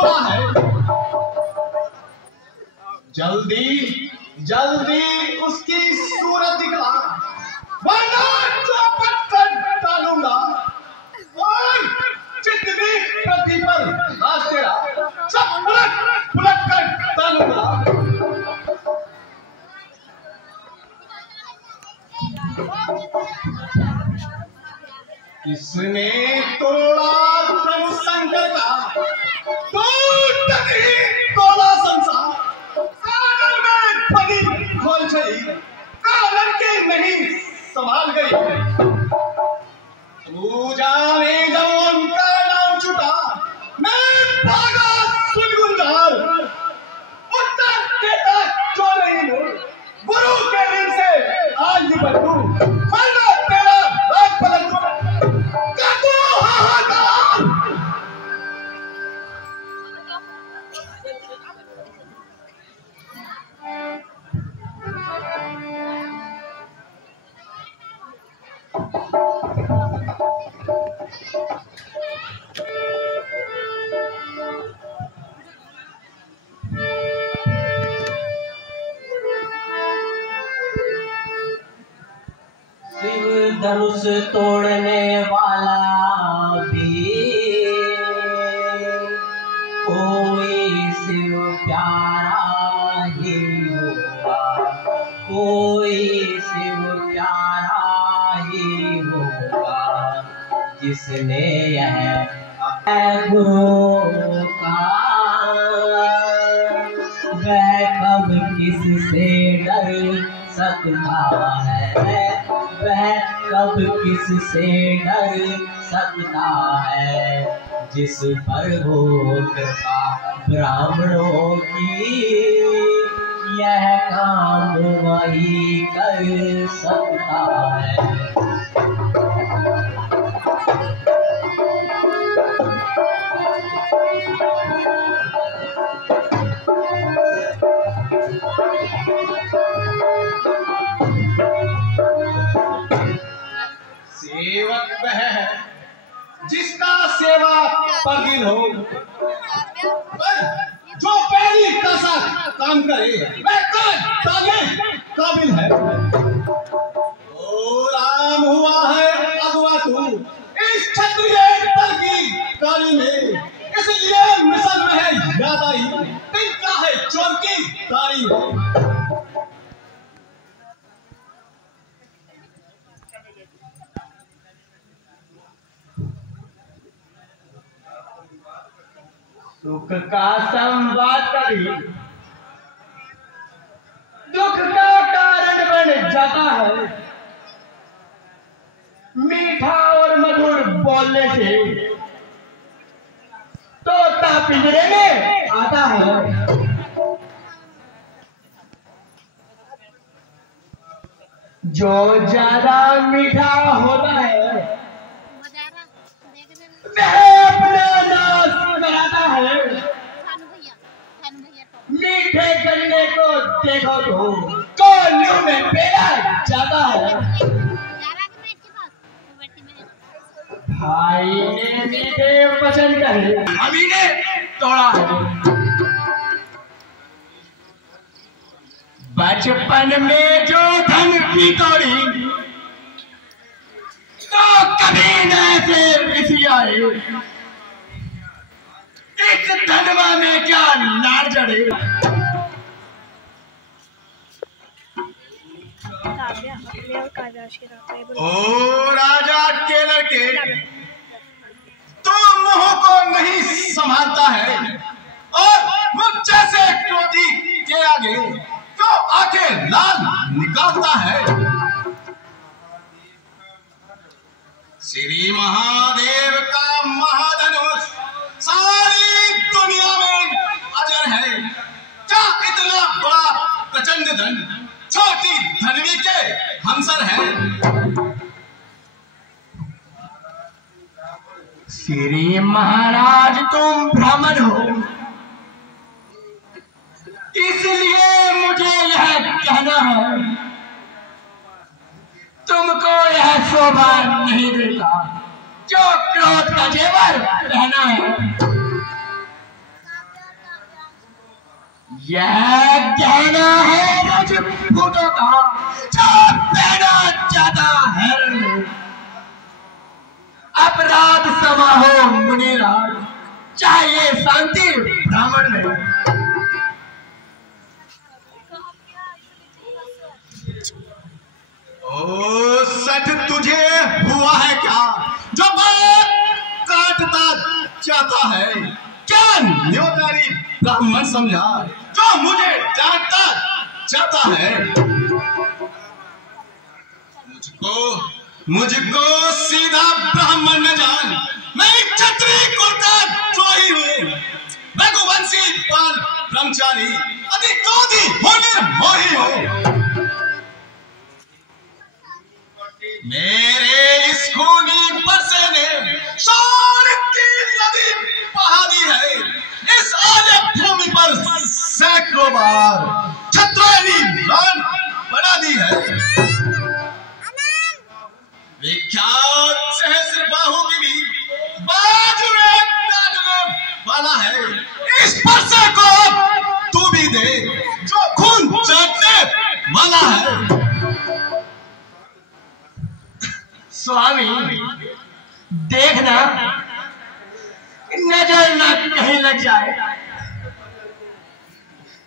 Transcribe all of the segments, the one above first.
तोड़ा है। जल्दी जल्दी उसकी सूरत दिखला, वरना चौपट कर डालूंगा। और जितनी पृथ्वी पर राज तेरा सब उलट पुलट कर डालूंगा। किसने तोड़ा तन शंकर का, टूट ही तोड़ा संसार। कानन में फनी खोल गई, कानन की नहीं संभाल गई। पूजा में जब उनका नाम छुटा, मैं भागा सुलगुंदार। उत्तर देता जो नहीं हूँ, गुरु के दिन से आज निपटूं, वरना तेरा राज पलट कर दो हाहाकार। शिव धनुष तोड़ने वाला भी कोई शिव प्यारा ही होगा, कोई शिव प्यारा ही होगा, जिसने यह गुरु का वह कब किससे डर सकता है, वह कब किससे डर सकता है, जिस पर हो कृपा ब्राह्मणों की यह काम वही कर सकता है। सेवक वह है जिसका सेवा पर दिल हो, जो पहली का साथ काम करे वह काबिल है। ओ राम हुआ है अगवा तू इस क्षत्रिय दल की गाड़ी में, इसलिए मिशन में है याद आई, तिनका है चोर की गाड़ी में। सुख का संवाद कभी दुख का कारण बन जाता है, मीठा और मधुर बोलने से तोता पिंजरे में आता है। जो ज्यादा मीठा होता है वह अपना नाश बनाता है। मीठे गन्ने को देखो तो कोल्लू में पेड़ा जाता है। भाई ने मीठे वचन कहे, अभी ने तोड़ा है। बचपन में जो धन की तोड़ी तो कभी न ऐसे किसी आए, इस धनवा में क्या लाड़ जड़े। ओ राजा के लड़के, तो मुंह को नहीं संभालता है और मुझ जैसे क्रोधी के आगे तो आंखें लाल निकालता है। श्री महादेव का महाधनुष सारी दुनिया में अजर है। क्या इतना बड़ा प्रचंड धन छोटी धनवी के हमसर है। श्री महाराज तुम ब्राह्मण हो, इसलिए मुझे यह कहना है, तुमको यह शोभा नहीं देता जो क्रोध का जेवर पहना है। यह कहना है राजपूतों का जो पहना जाता है। अपराध समा हो मुनिराज, चाहिए शांति ब्राह्मण में। ओ सठ, तुझे हुआ है क्या जो बात काटता चाहता है? क्या न्योतारी ब्राह्मण समझा जो मुझे डांटता चाहता है? मुझको सीधा ब्राह्मण न जान, मैं क्षत्रिय कुल का द्रोही हूँ, रघुवंशी पाल ब्रह्मचारी, अति क्रोधी होने मोही हूँ। मेरे इस खूनी बरसे ने शोर की नदी बहा दी है। इस आले भूमि पर सैकड़ों बार छत्रैनी रण बना दी है। विख्यात सहस्त्रबाहु की भी बाजू में काटने वाला है। इस बरसे को तू भी दे जो खून चाटने वाला है। स्वामी देखना नजर न कहीं लग जाए,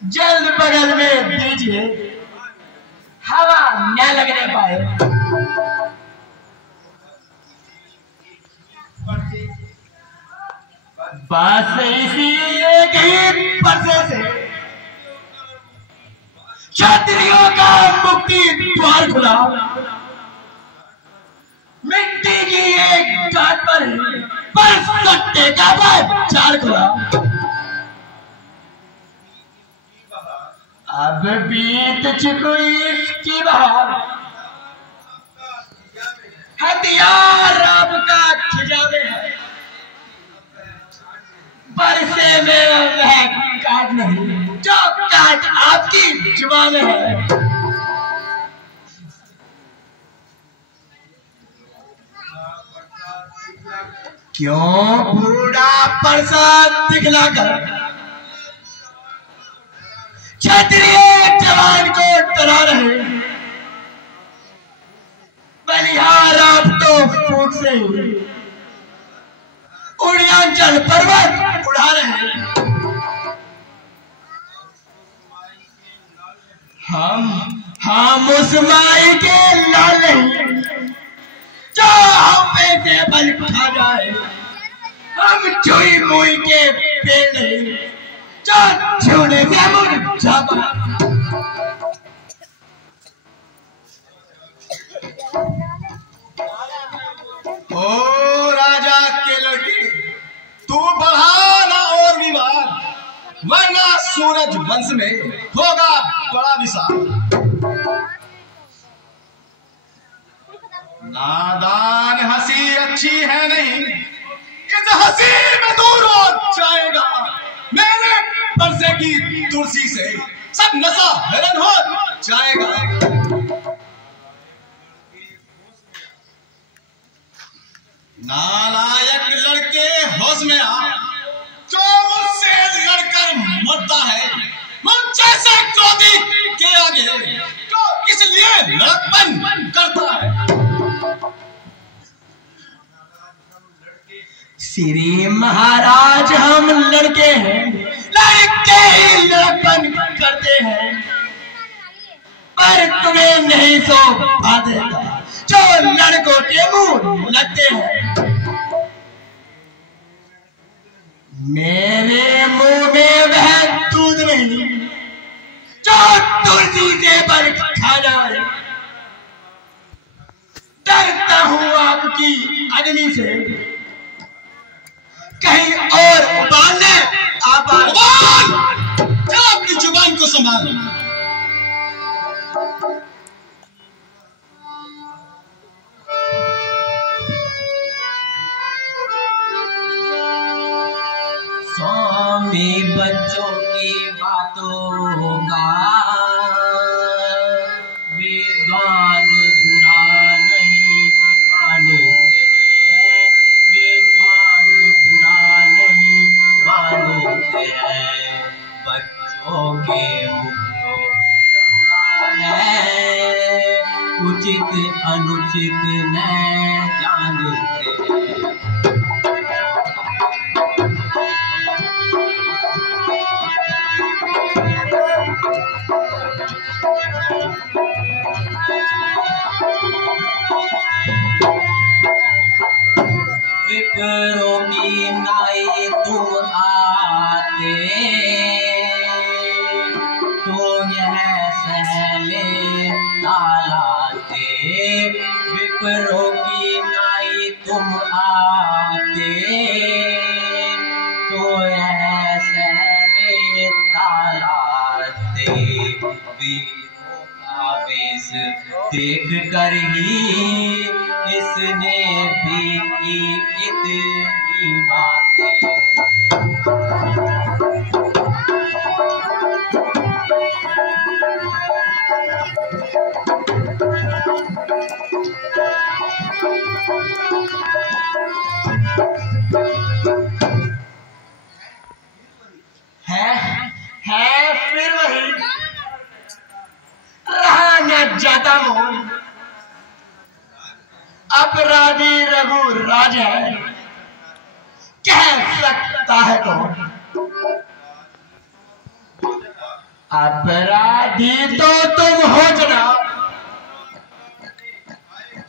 जल्द बगल में दीजिए, हवा न लगने पाए। बस इसी एक ही पर्दे से क्षत्रियों का मुक्ति द्वार खुला। मिट्टी की एक गांठ पर सट्टे का चार खुला। अब बीत चुकी इसकी बहार, हथियार आपका खिजावे है, बरसे में वह काट नहीं जो काट आपकी जुबान में है। क्यों बूढ़ा प्रसाद दिखलाकर क्षत्रिय जवान को डरा रहे? बलिहार आप तो फूट से उड़ियांचल पर्वत उड़ा रहे। हम उस माई के लाल नहीं जो हम पे बल खा जाए। हम चोरी मोई के पेड़ नहीं जो छूने से मुरझाता। ओ राजा के लड़के, तू बढ़ाना और विवाद, वरना सूरज वंश में होगा बड़ा विशाल। नादान हंसी अच्छी है नहीं, इस हंसी में दूर हो जाएगा। मेरे परसे की तुलसी से सब नशा हरण हो जाएगा। नालायक लड़के होश में आ, जो मुझसे लड़कर मरता है, मुझ जैसे क्रोधी के आगे जो इसलिए लड़कपन करता है। श्री महाराज हम लड़के हैं, लड़के ही लड़कपन करते हैं, पर तुम्हें नहीं सो पादेगा जो लड़कों के मुंह लगते हैं। मेरे मुंह में वह दूध नहीं जो तुलसी के बल खा जाए। डरता हूं आपकी अग्नि से, कहीं और उबालने आप अपनी जुबान को संभाल। स्वामी बच्चों की बातों का विद्वान बुरा नहीं मानते हैं, विद्वान बुरा नहीं मानते हैं। बच्चों कितने जानते हैं। विप्रों की नाई तुम आते तो यह सहले तालाते। विप्रों की नाई तुम आते तो यह सहले तालाते। वीरों का वेश देख कर ही इसने भी की इतनी बातें। है फिर वही रहा न जाता मोल। अपराधी रघु राज है, कह सकता है कौन। अपराधी तो तुम हो जनाब,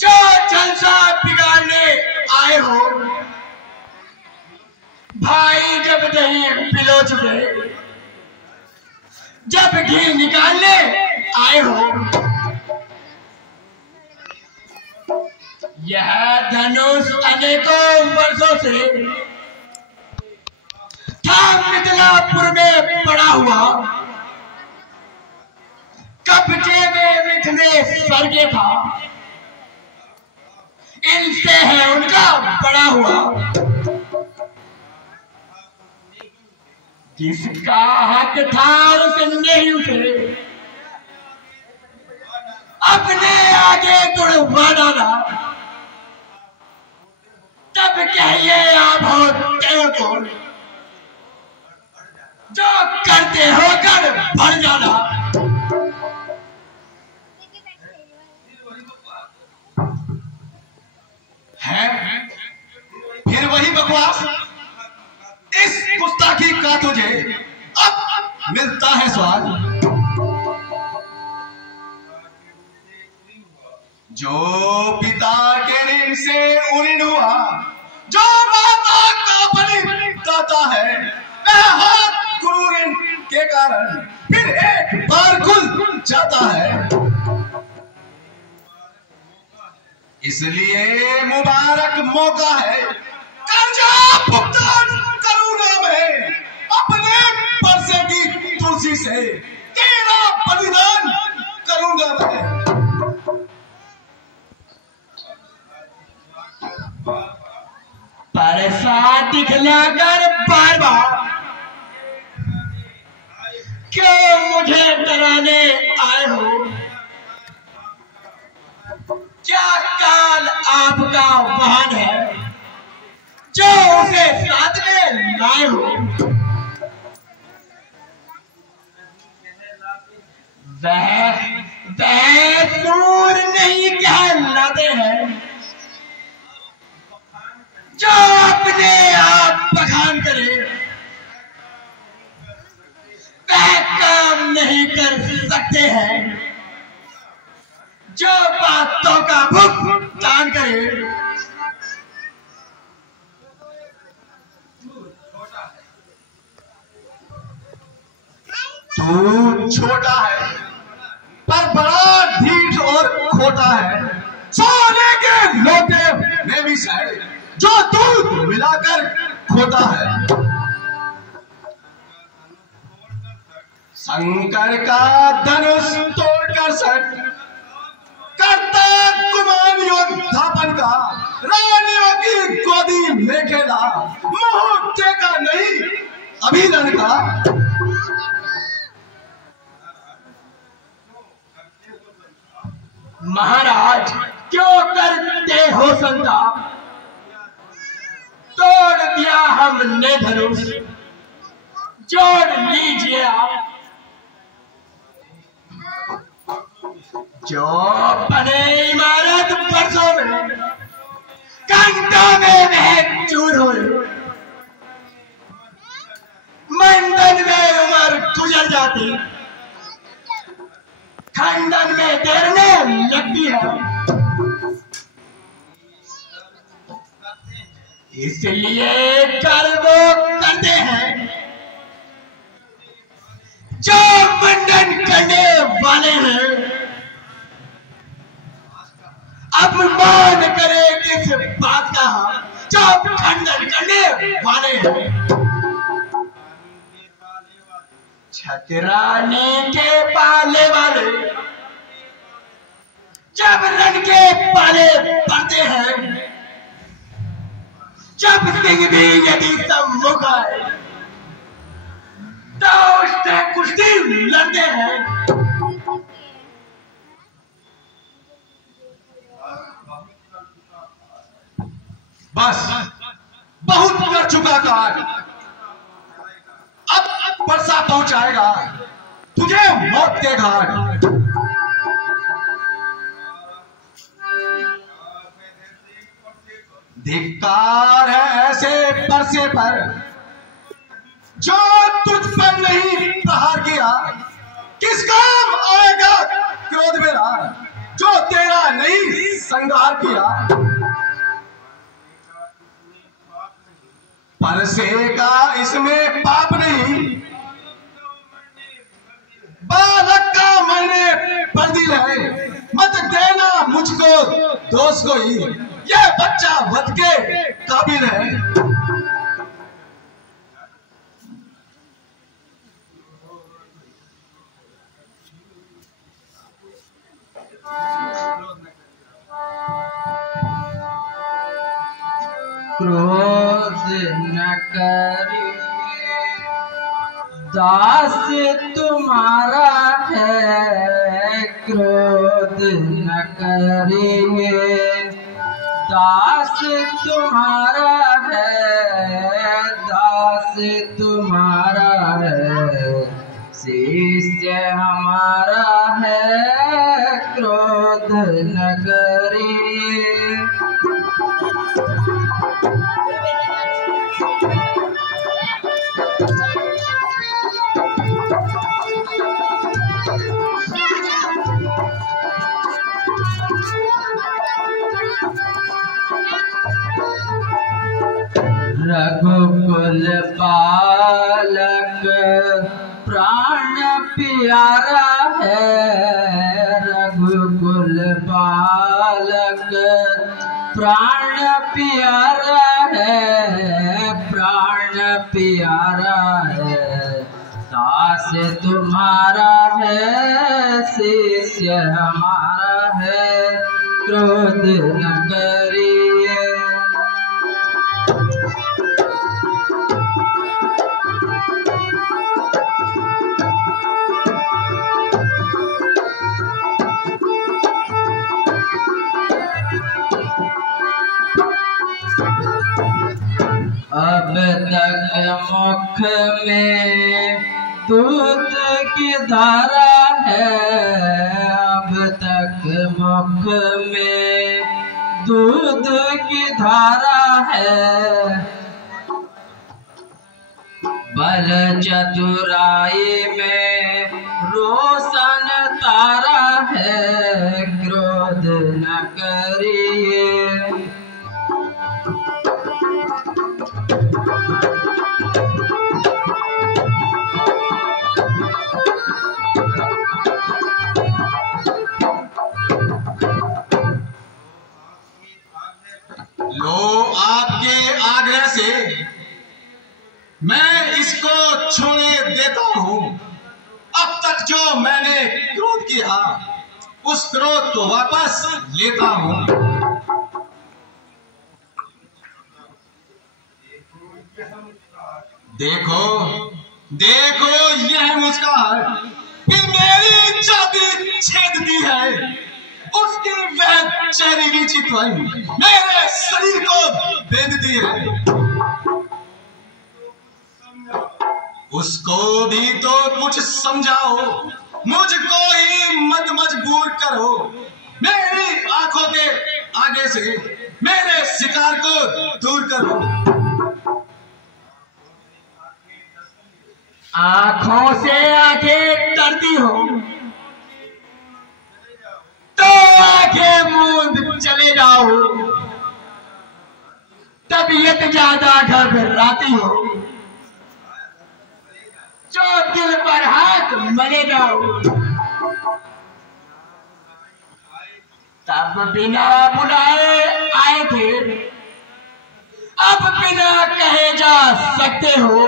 जो जलसा बिगाड़ने आए हो। भाई जब दही पिलो चुके, जब घी निकालने आए हो। यह धनुष अनेकों वर्षों से था मिथिलापुर में पड़ा हुआ। कब्जे में मिथले स्वर्गे था, इनसे है उनका बड़ा हुआ। जिसका हक था उसने ही उसे अपने आगे तुड़वा डाला। तब कहिए आप होते को जो करते हो कर भर जाना। है फिर वही बकवास। इस गुस्ताखी का तुझे अब मिलता है स्वाद। जो पिता के ऋण से उऋण हुआ, जो माता का बलि दाता है, वह हाथ गुरु ऋण के कारण फिर एक बार खुल जाता है। इसलिए मुबारक मौका है, कर्जा भुगतान करूंगा मैं अपने परसे की तुलसी से। तेरा बलिदान करूंगा मैं। परसा दिखलाकर बार बार क्यों मुझे डराने आए हो। क्या काल आपका वाहन है जो उसे साथ में लाए हो। वह सूर नहीं कहलाते हैं जो अपने आप बखान करे। वह काम नहीं कर सकते हैं जो बातों का भुगतान करे। तू छोटा है पर बड़ा ढीठ और खोटा है। सोने के लोटे में भी शायद जो दूध मिलाकर खोता है। शंकर का धनुष तोड़कर सट करता कुमान योद्धापन का। रानियों की गोदी में खेला, मुंह टेका नहीं अभिनन का। महाराज क्यों करते हो संताप, तोड़ दिया हमने धनुष, जोड़ लीजिए आप। जो बने इमारत वर्षों में घंटों में वह चूर हो, मंडन में उम्र गुजर जाती, खंडन में देरने लगती है। इसलिए कर वो करते हैं जो मंडन करने वाले हैं। अब मान करे किस बात का जो खंडन करने वाले हैं। छतरानी के पाले वाले जब रन के पाले पड़ते हैं, जब सिंह भी यदि सम्मुख आए तो उससे कुश्ती लड़ते हैं। बस बहुत कर चुका काज, अब परसा पहुंचाएगा तुझे मौत के घाट। धिक्कार है ऐसे परसे पर जो तुझ पर नहीं प्रहार किया। किस काम आएगा क्रोध मेरा जो तेरा नहीं संगार किया। परसे का इसमें पाप नहीं, बालक का मैंने पर दिल है। मत देना मुझको दोष कोई, यह बच्चा वध के काबिल है। क्रोध न करिए दास तुम्हारा है, क्रोध न करिए दास तुम्हारा है, दास तुम्हारा है, शिष्य हमारा है, क्रोध न करिए। रघुकुल बालक प्राण प्यारा है, रघुकुल बालक प्राण प्यारा है, प्राण प्यारा है, दास तुम्हारा है, शिष्य हमारा है, क्रोध न करिए। अब तक मुख में दूध की धारा है, अब तक मुख में दूध की धारा है, बल चतुराई में रोशन तारा है, क्रोध न करिए। लो आपके आग्रह से मैं इसको छोड़े देता हूं। अब तक जो मैंने क्रोध किया उस क्रोध को वापस लेता हूं। देखो देखो यह मुस्कान कि मेरी छाती छेद दी है, उसकी वह चेहरीली चितवन मेरे शरीर को भेद दी है। उसको भी तो कुछ समझाओ, मुझको ही मत मजबूर करो, मेरी आंखों के आगे से मेरे शिकार को दूर करो। आंखों से आंखें डरती हो तो आंखें मूंद चले जाओ, तबीयत ज्यादा घबराती हो जो दिल पर हाथ मरे जाओ, तब बिना बुलाए आए थे, अब बिना कहे जा सकते हो।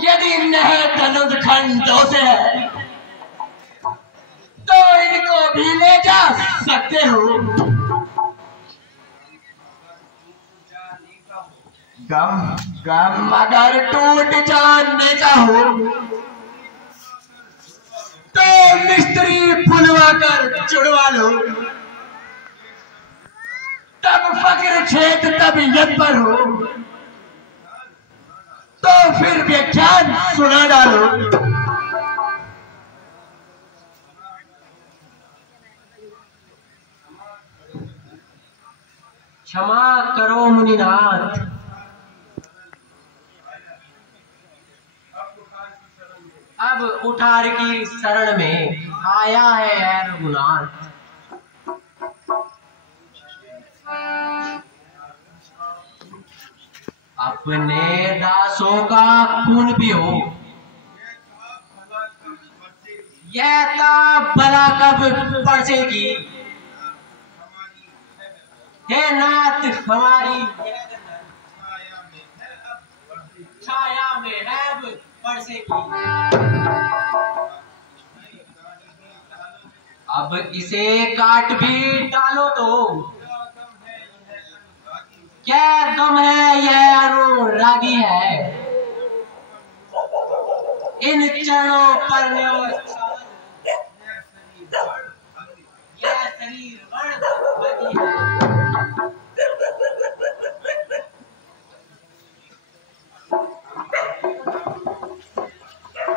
यदि नहर धनुष खंडों से है तो इनको भी ले जा सकते हो। गम अगर टूट जानने का हो तो मिस्त्री बुलवा कर जुड़वा लो, तब फक्र छेद तबीयत पर हो तो फिर व्याख्यान सुना डालो। क्षमा करो मुनिनाथ, अब उठार की शरण में आया है रघुनाथ। अपने दासों का खून पियो, यह भला कब बरसेगी। हे नाथ हमारी छाया में है अब बरसेगी। अब इसे काट भी डालो तो क्या गम है, यह अनुरागी है। इन चरणों पर यह शरीर वर्णवती है।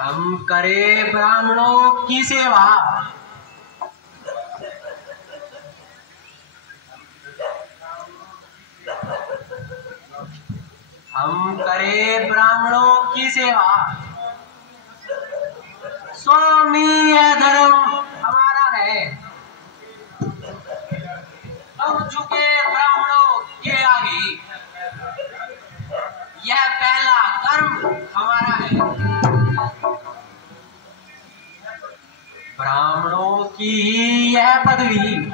हम करे ब्राह्मणों की सेवा, हम करे ब्राह्मणों की सेवा, स्वामी यह धर्म हमारा है। हम झुके ब्राह्मणों के आगे, यह पहला कर्म हमारा है। ब्राह्मणों की यह पदवी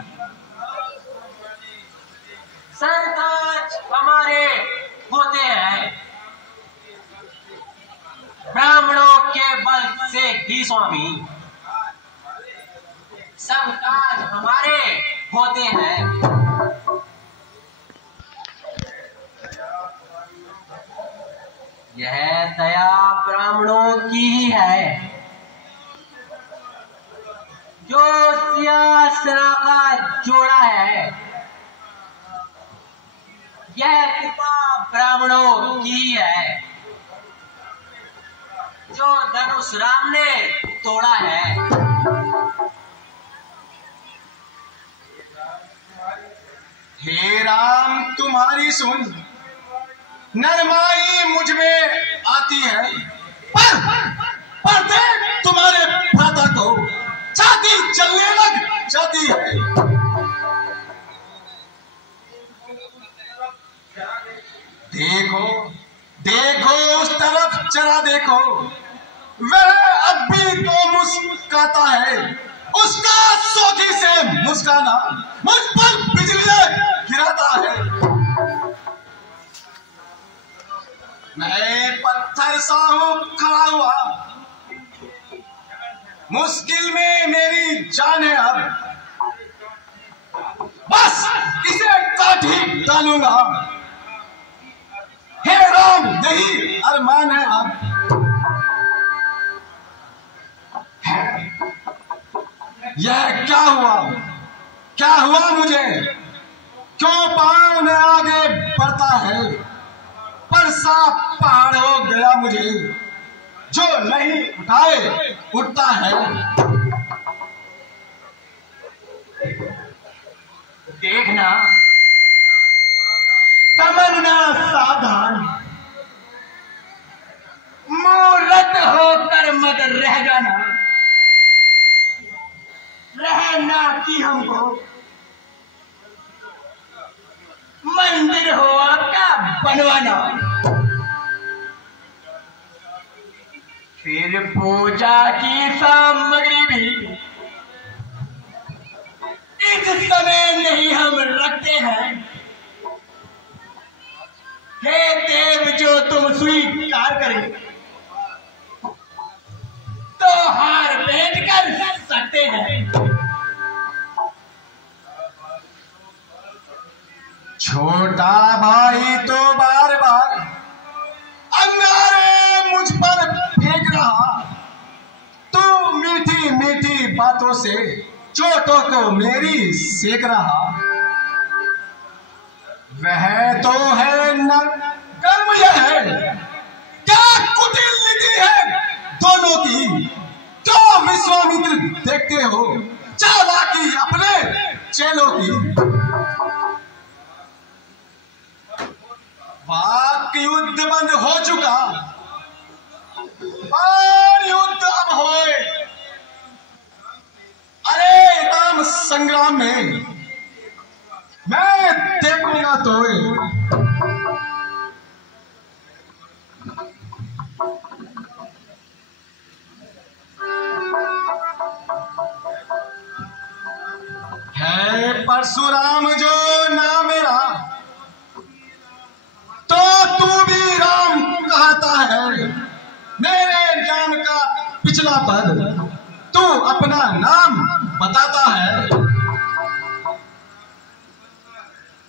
सरताज हमारे होते हैं। ब्राह्मणों के बल से ही स्वामी सब काज हमारे होते हैं। यह दया ब्राह्मणों की ही है जो सियासना का जोड़ा है। यह कृपा ब्राह्मणों की है जो धनुष राम ने तोड़ा है। हे राम तुम्हारी सुन नरमाई मुझ में आती है, पर देख तुम्हारे भ्राता को छाती जलने लग जाती है। देखो देखो उस तरफ जरा देखो, वह अब भी तो मुस्कुराता है। उसका सोखी से मुस्काना मुझ पर बिजली गिराता है। मैं पत्थर सा हूं खड़ा हुआ, मुश्किल में मेरी जान है अब, बस इसे काट ही डालूंगा। हे राम यही अरमान है अब। यह क्या हुआ मुझे, क्यों पांव में आगे बढ़ता है, पर सांप पहाड़ हो गया मुझे, जो नहीं उठाए उठता है। देखना, समझना सावधान, मूर्त होकर मत रह जाना, रहना कि हमको मंदिर हो आपका बनवाना, फिर पूजा की सामग्री भी इस समय नहीं हम रखते हैं। हे देव, जो तुम स्वीकार करें तो हार भेंट कर सकते हैं। छोटा भाई तो बार बार अंगारे मुझ पर फेंक रहा, तू मीठी मीठी बातों से चोटों को मेरी सेक रहा। वह तो है न कर्म यह है, क्या कुटिल नीति है दोनों की, जो विश्वामित्र देखते हो चालाकी अपने चेलों की। वाक युद्ध बंद हो चुका, बाण युद्ध अब होए। अरे राम संग्राम में मैं देखूंगा तोए। है परशुराम जो नाम मेरा, तो तू भी राम कहता है। मेरे नाम का पिछला पद तू अपना नाम बताता है।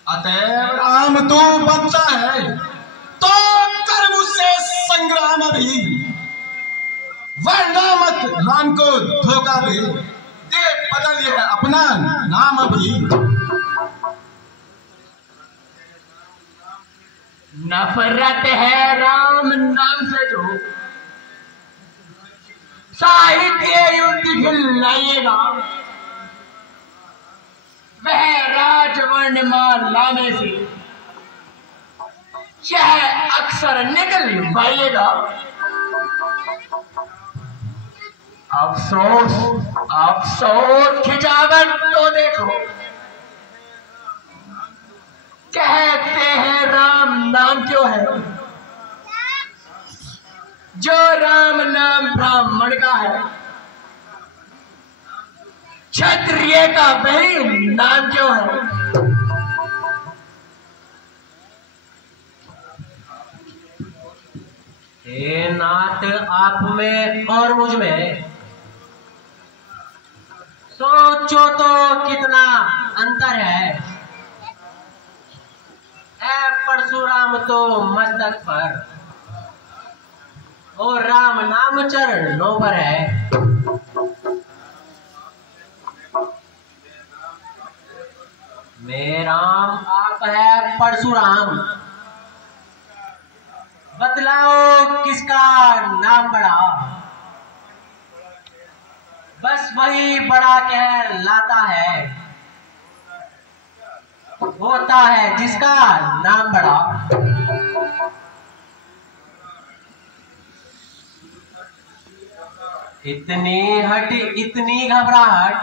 अतएव राम तू बनता है तो कर मुझसे संग्राम अभी, वरना मत राम को धोखा दे, बदल ये अपना नाम अभी। नफरत है राम नाम से जो साहित्य युद्ध खिलाइएगा, वह राजवर्णमाला में से यह अक्षर निकल पाइएगा। अफसोस अफसोस खिंचावट तो देखो, कहते हैं राम नाम क्यों है, जो राम नाम ब्राह्मण का है, क्षत्रिय का वही नाम क्यों है। हे नाथ, आप में और मुझ में सोचो तो कितना अंतर है। परशुराम तो मस्तक पर और राम नाम चरणों पर है। मेरा आप है परशुराम, बतलाओ किसका नाम बड़ा। बस वही बड़ा कहलाता है, होता है जिसका नाम बड़ा। इतनी हट, इतनी घबराहट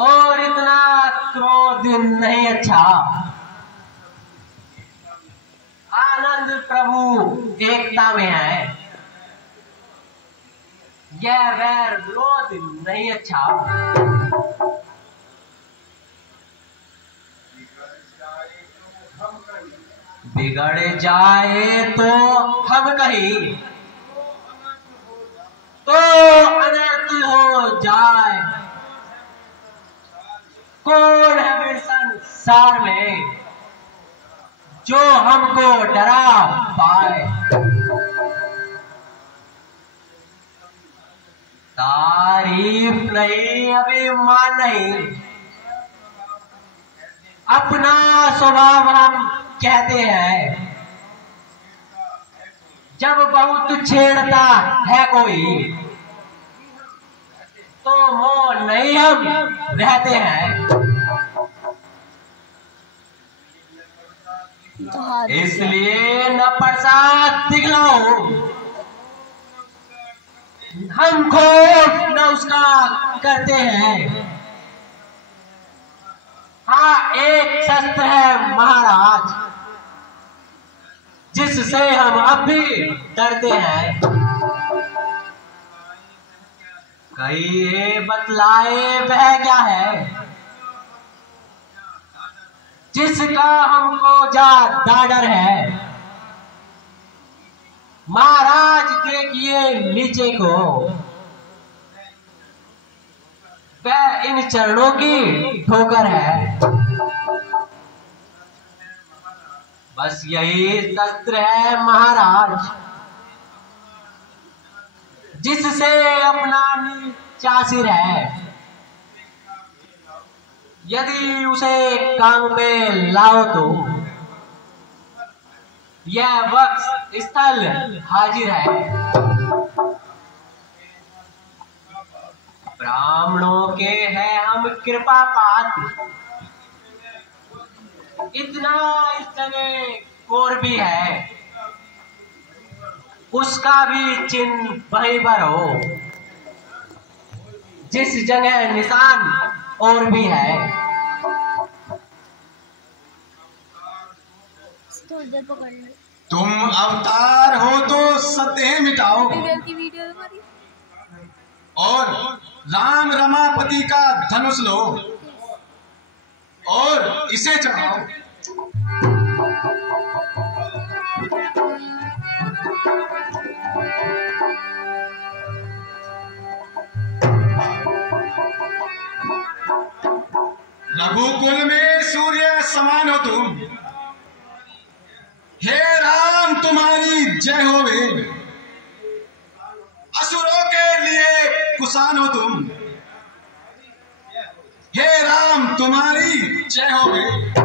और इतना क्रोध नहीं अच्छा। आनंद प्रभु एकता में है, यह वैर विरोध नहीं अच्छा। बिगड़ जाए तो हम कहीं, तो अनर्थ हो जाए। कौन है संसार में जो हमको डरा पाए। तारीफ नहीं, अभिमान नहीं, अपना स्वभाव हम कहते हैं। जब बहुत छेड़ता है कोई तो मोह नहीं हम रहते हैं, इसलिए न प्रसाद दिखलाओ हम खोट न उसका करते हैं। हाँ, एक शस्त्र है महाराज जिससे हम अब भी डरते हैं। कहिए बतलाए वह क्या है जिसका हमको ज्यादा डर है। महाराज देखिए नीचे को, वह इन चरणों की ठोकर है। बस यही शस्त्र है महाराज जिससे अपना नीचा सिर है। यदि उसे काम में लाओ तो यह वक्त स्थल हाजिर है। ब्राह्मणों के हैं हम कृपा पात्र, इतना इस जगह कोर भी है, उसका भी चिन्ह वहीं पर हो जिस जगह निशान और भी है। तुम अवतार हो तो सत्य मिटाओ और राम रमापति का धनुष लो और इसे चढ़ाओ। रघुकुल में सूर्य समान हो तुम, हे राम तुम्हारी जय होवे। असुरों के लिए कुशान हो तुम, हे राम तुम्हारी जय होवे।